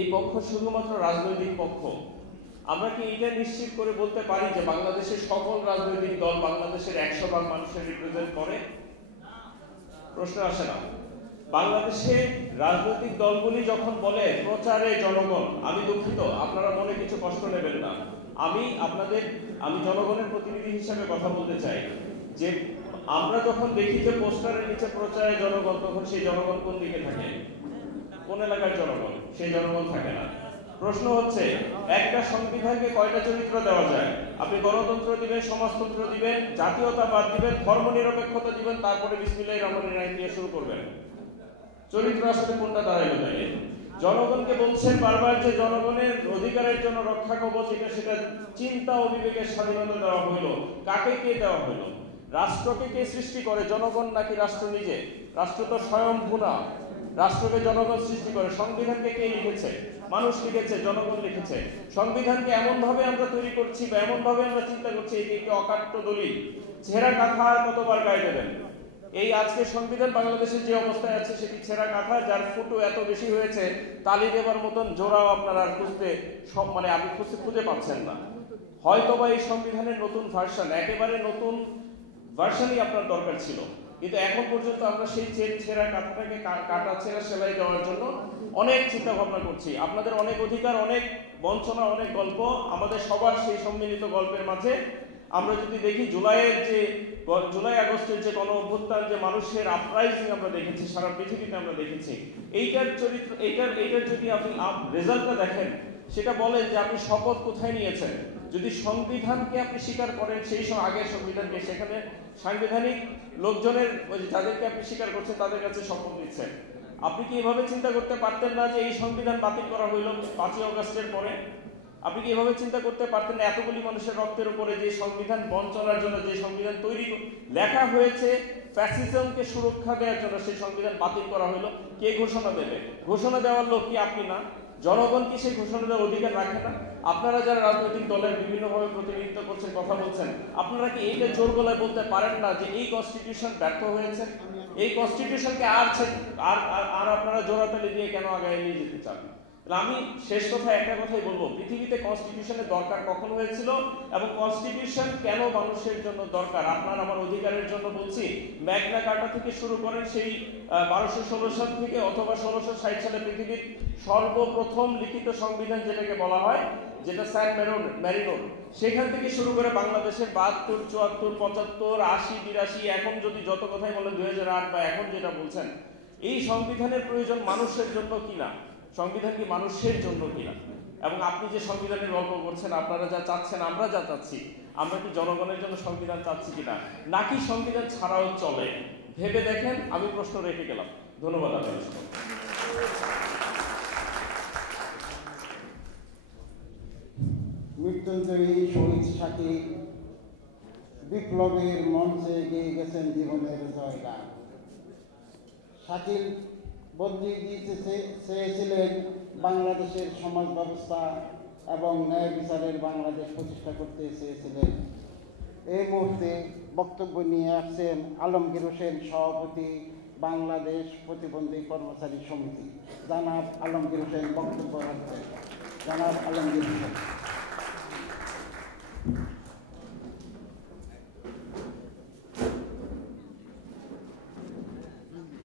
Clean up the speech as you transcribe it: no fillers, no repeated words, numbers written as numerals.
এই পক্ষ শুধুমাত্র রাজনৈতিক পক্ষ। আমরা কি এটা নিশ্চিত করে বলতে পারি যে বাংলাদেশের সকল রাজনৈতিক দল বাংলাদেশের 100% মানুষের রিপ্রেজেন্ট করে? প্রশ্ন আসে না। বাংলাদেশে রাজনৈতিক দলগুলি যখন বলে প্রচারে জনগণ, আমি দুঃখিত, আপনারা মনে কিছু কষ্ট নেবেন না, আমি জনগণের প্রতিনিধি হিসেবে কথা বলতে চাই যে আমরা যখন দেখি যে পোস্টারের নিচে প্রচারে জনগণ, তখন সেই জনগণ কোন দিকে থাকে? কোন এলাকার জনগণ? সেই জনগণ থাকে না। প্রশ্ন হচ্ছে, একটা সংবিধানকে কয়টা চরিত্র দেওয়া যায়? আপনি গণতন্ত্র দিবেন, সমাজতন্ত্র দিবেন, জাতীয়তাবাদ দিবেন, ধর্মনিরপেক্ষতা দিবেন, তারপরে বিসমিল্লাহির রহমানির রহিম দিয়ে শুরু করবেন। চরিত্র আসলে কোনটা দাঁড়াইলো তাই? জনগণকে বলছেন বারবার যে জনগণের অধিকারের জন্য রক্ষা কবচ, সেটা চিন্তা ও বিবেকের স্বাধীনতা দেওয়া হইল। কাকে কে দেওয়া হইল? রাষ্ট্রকে কে সৃষ্টি করে, জনগণ নাকি রাষ্ট্র নিজে? রাষ্ট্র তো স্বয়ংভূ না, রাষ্ট্রকে জনগণ সৃষ্টি করে। সংবিধানকে কে লিখেছে? মানুষ লিখেছে, জনগণ লিখেছে। সংবিধানকে এমন ভাবে আমরা তৈরি করছি বা এমন ভাবে আমরা চিন্তা করছি, এটি একটি অকাট্য দলিল। ছেঁড়া কাঁথা কতবার গায়ে দেবেন? এই আজকে সংবিধান বাংলাদেশের যে অবস্থায় আছে সেটি ছেঁড়া কাঁথা, যার ফুটো এত বেশি হয়েছে তালি দেবার মতন জোড়াও আপনারা আর আপনি খুঁজে পাচ্ছেন না। হয়তোবা এই সংবিধানের নতুন ভার্সন, একেবারে নতুন ভার্সনই আপনার দরকার ছিল, কিন্তু এখন পর্যন্ত আমরা সেই ছেঁড়া কাঁথাটাকে কাটা ছেঁড়া সেলাই দেওয়ার জন্য অনেক চিন্তা ভাবনা করছি। আপনাদের অনেক অধিকার, অনেক বঞ্চনা, অনেক গল্প, আমাদের সবার সেই সম্মিলিত গল্পের মাঝে আমরা যদি দেখি জুলাই আগস্টের যে গণ অভ্যুত্থান, যে মানুষের আপরাইজিং আমরা দেখেছি সারা পৃথিবীতে, আমরা দেখেছি এইটার যদি আপনি রেজাল্টটা দেখেন, সেটা বলেন যে আপনি শপথ কোথায় নিয়েছেন। যদি সংবিধানকে আপনি স্বীকার করেন, সেই আগের সংবিধানকে, সেখানে সাংবিধানিক লোকজনের যাদেরকে আপনি স্বীকার করছেন তাদের কাছে শপথ নিচ্ছেন। আপনি কি এভাবে চিন্তা করতে পারতেন না যে এই সংবিধান বাতিল করা হইল 5ই আগস্টের পরে? আপনি কি এভাবে চিন্তা করতে পারতেন না এতগুলি মানুষের রক্তের উপরে যে সংবিধান বঞ্চনার জন্য, যে সংবিধান লেখা হয়েছে ফ্যাসিজমকে সুরক্ষা দেওয়ার জন্য, সেই সংবিধান বাতিল করা হলো? কে ঘোষণা দেবে? ঘোষণা দেওয়ার লোক কি আপনি না? জনগণ কি সেই ঘোষণা দেওয়ার অধিকার রাখে না? আপনারা যারা রাজনৈতিক দলের বিভিন্নভাবে প্রতিনিধিত্ব করছেন, কথা বলছেন, আপনারা কি এইটা জোর গলায় বলতে পারেন না যে এই কনস্টিটিউশন ব্যর্থ হয়েছে? এই কনস্টিটিউশনকে আর আপনারা জোরাতালি দিয়ে কেন আগায় নিয়ে যেতে চান? আমি শেষ কথা একটা কথাই বলবো, পৃথিবীতে কনস্টিটিউশনের দরকার কখন হয়েছিল এবং কনস্টিটিউশন কেন মানুষের জন্য দরকার? আপনার আমার অধিকারের জন্য বলছি। ম্যাগনা কার্টা থেকে শুরু করেন সেই 1216 সাল থেকে, অথবা 1660 সালে পৃথিবীর সর্বপ্রথম লিখিত সংবিধান যেটাকে বলা হয়, যেটা স্যান ম্যারিনোর, সেখান থেকে শুরু করে বাংলাদেশের 72, 74, 75, 80, 82, এখন যদি যত কথাই বলেন 2008 বা এখন যেটা বলছেন, এই সংবিধানের প্রয়োজন মানুষের জন্য কিনা? সংবিধান কি মানুষের জন্য কিনা? এবং আপনি যে সংবিধানের গল্প করছেন, আপনারা যা চাচ্ছেন, আমরা যা চাচ্ছি, আমরা কি জনগণের জন্য সংবিধান চাচ্ছি কিনা, নাকি সংবিধান ছাড়াও চলে? ভেবে দেখেন। আমি প্রশ্ন রেখে গেলাম। ধন্যবাদ আপনাদের। মৃত্যুঞ্জয়ী শহীদ সাথী বিপ্লবের মঞ্চে গিয়ে গেছেন জীবনের জয়গান। শাকিল বদলি দিতে চেয়েছিলেন বাংলাদেশের সমাজ ব্যবস্থা এবং ন্যায় বিচারের বাংলাদেশ প্রতিষ্ঠা করতে চেয়েছিলেন। এই মুহূর্তে বক্তব্য নিয়ে আসছেন আলমগীর হোসেন, সভাপতি, বাংলাদেশ প্রতিবন্ধী কর্মচারী সমিতি। জনাব আলমগীর হোসেন বক্তব্য রাখবেন। জনাব আলমগীর হোসেন।